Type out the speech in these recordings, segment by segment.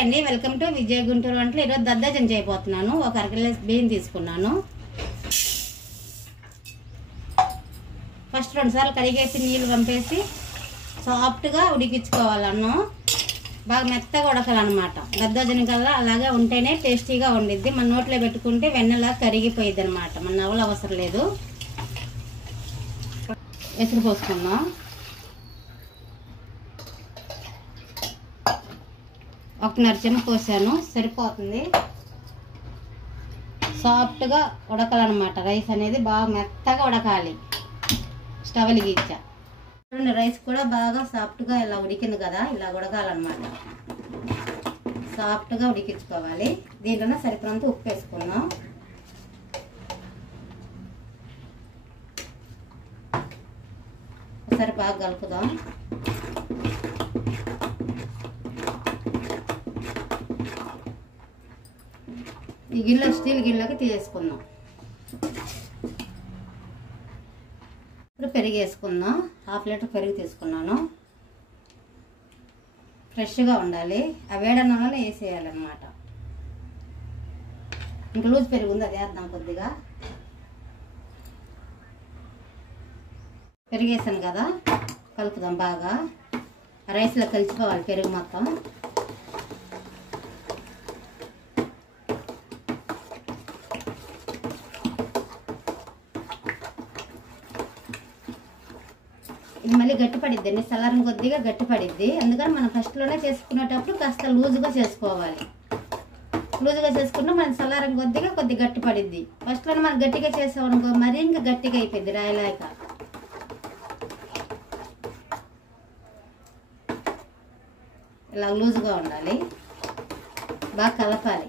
Hi అండి, welcome to Vijay Guntur వంటలు. ఈరోజు దద్దోజనం చేయబోతున్నాను. ఒక అరకిలో బియ్యం తీసుకున్నాను. ఫస్ట్ 2 సార్లు కడిగేసి నీళ్ళు పంపేసి సాఫ్ట్గా ఉడికించుకోవాలి. అన్నం బాగా మెత్తగా ఉడకాలన్నమాట. దద్దోజనం కల్లా అలాగే ఉంటేనే టేస్టీగా ఉండిద్ది. మన నోట్లో పెట్టుకుంటే వెన్నెలా కరిగిపోయిద్ది అనమాట. మన నవ్వులు అవసరం లేదు. ఎసురు పోసుకుందాం. ఒకటిన్నర చెంచా పోసాను, సరిపోతుంది. సాఫ్ట్గా ఉడకాలన్నమాట. రైస్ అనేది బాగా మెత్తగా ఉడకాలి. స్టవ్ వెలిగించా. రైస్ కూడా బాగా సాఫ్ట్గా ఇలా ఉడికింది కదా, ఇలా ఉడకాలన్నమాట. సాఫ్ట్గా ఉడికించుకోవాలి. దీంట్లోనే సరిపడంత ఉప్పు వేసుకుందాం. ఒకసారి బాగా కలుపుదాం. ఈ గిన్నె స్టీల్ గిన్నెలోకి తీసేసుకుందాం. ఇప్పుడు పెరుగు వేసుకుందాం. 1/2 లీటర్ పెరుగు తీసుకున్నాను. ఫ్రెష్గా ఉండాలి. ఆ వేడన్నంలోనే వేసేయాలన్నమాట. ఇంకా లూజ్ పెరుగు ఉంది, అది వేద్దాం కొద్దిగా. పెరుగు వేసాను కదా, కలుపుదాం బాగా. రైస్లో కలిసిపోవాలి పెరుగు మొత్తం. ఇది మళ్ళీ గట్టిపడిద్ది అండి. చల్లారిన కొద్దిగా గట్టిపడిద్ది. అందుకని మనం ఫస్ట్లోనే చేసుకునేటప్పుడు కాస్త లూజుగా చేసుకోవాలి. లూజుగా చేసుకుంటే మనం చల్లారిన కొద్దిగా గట్టిపడిద్ది. ఫస్ట్లోనే మనం గట్టిగా చేసామనుకో మరీ ఇంకా గట్టిగా అయిపోయింది రాయలేక. ఇలా లూజుగా ఉండాలి. బాగా కలపాలి.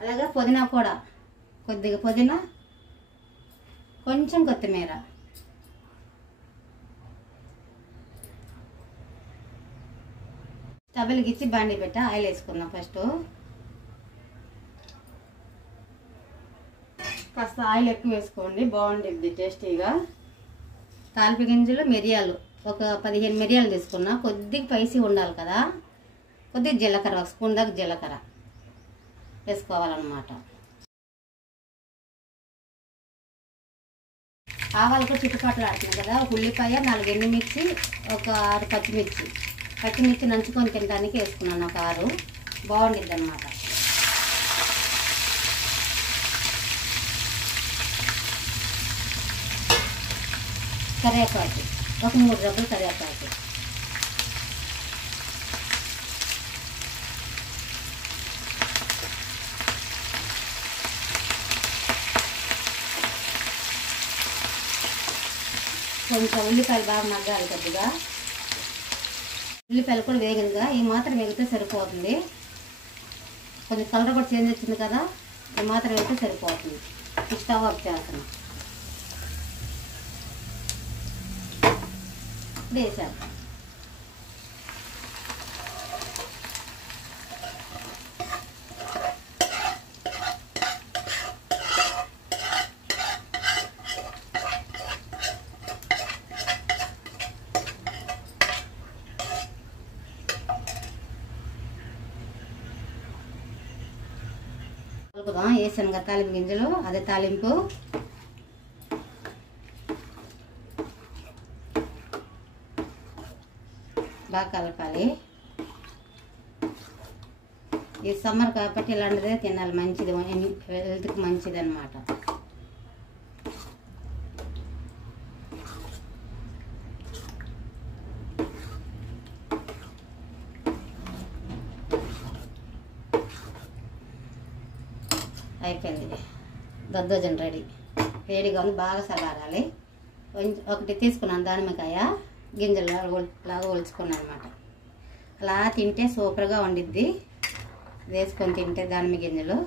అలాగే పుదీనా కూడా, కొద్దిగా పుదీనా, కొంచెం కొత్తిమీర. స్టవ్ వెలిగించి బాండీ పెట్టా. ఆయిల్ వేసుకుందాం. ఫస్ట్ కాస్త ఆయిల్ ఎక్కువ వేసుకోండి, బాగుంటుంది టేస్టీగా. తాలిపి గింజలు, మిరియాలు ఒక 15 మిరియాలు తీసుకున్నా. కొద్దిగా స్పైసీ ఉండాలి కదా. కొద్దిగా జీలకర్ర, 1 స్పూన్ దాకా జీలకర్ర వేసుకోవాలన్నమాట. ఆవాలకు చిట్టుపట్లు ఆడుతున్నాయి కదా. ఒక ఉల్లిపాయ, 4 ఎండుమిర్చి, ఒక 6 పచ్చిమిర్చి. పచ్చిమిర్చి నంచుకొని తినడానికి వేసుకున్నాను. ఒక 6 బాగుండిద్ది అన్నమాట. కరివేపాకు ఒక 3 రెబ్బలు కరివేపాకు. కొంచెం ఉల్లిపాయలు బాగా మగ్గాలి కొద్దిగా. ఉల్లిపాయలు కూడా వేగిందిగా, ఈ మాత్రం వేగితే సరిపోతుంది. కొంచెం కలర్ కూడా చేంజ్ వచ్చింది కదా, ఈ మాత్రం వేగితే సరిపోతుంది. స్టవ్ ఆఫ్ చేస్తున్నాం. వేసాను. కలుపుదాం. వేసాను కదా తాలింపు గింజలు, అదే తాలింపు. బాగా కలపాలి. ఈ సమ్మర్ కాబట్టి ఇలాంటిదే తినాలి, మంచిది, హెల్త్కి మంచిది అన్నమాట. అయిపోయింది. దద్దోజనం రెడీ. వేడిగా ఉంది, బాగా చల్లారాలి. ఒకటి తీసుకున్నాను దానిమ్మకాయ, గింజలు లాగా ఒలుచుకున్నాను అనమాట. అలా తింటే సూపర్గా వండిద్ది. వేసుకొని తింటే దానిమ్మ గింజలు.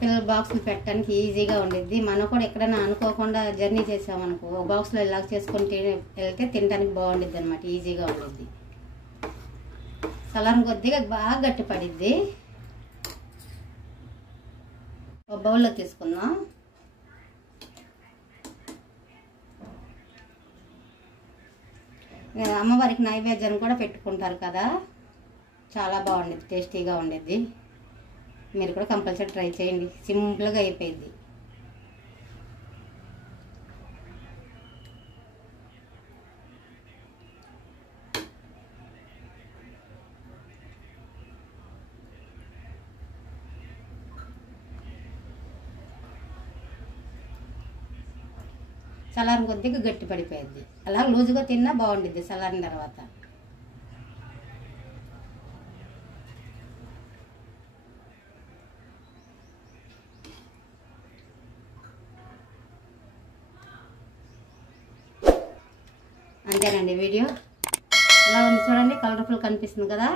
పిల్లల బాక్సులు పెట్టడానికి ఈజీగా ఉండిద్ది. మనం కూడా ఎక్కడైనా అనుకోకుండా జర్నీ చేసామనుకో బాక్స్లో ఇలా చేసుకొని వెళ్తే తినడానికి బాగుండిద్ది అనమాట. ఈజీగా ఉండిద్ది. చల్లారిన కొద్దిగా బాగా గట్టి పడిద్ది. ఒక బౌల్లో తీసుకుందాం. అమ్మవారికి నైవేద్యం కూడా పెట్టుకుంటారు కదా, చాలా బాగుండేది, టేస్టీగా ఉండేది. మీరు కూడా కంపల్సరీ ట్రై చేయండి, సింపుల్గా అయిపోయింది. చల్లారిన కొద్దిగా గట్టి పడిపోయింది. అలా లూజుగా తిన్నా బాగుండిద్ది చల్లారిన తర్వాత. అంతేనండి వీడియో. అలా ఉంది చూడండి, కలర్ఫుల్ కనిపిస్తుంది కదా.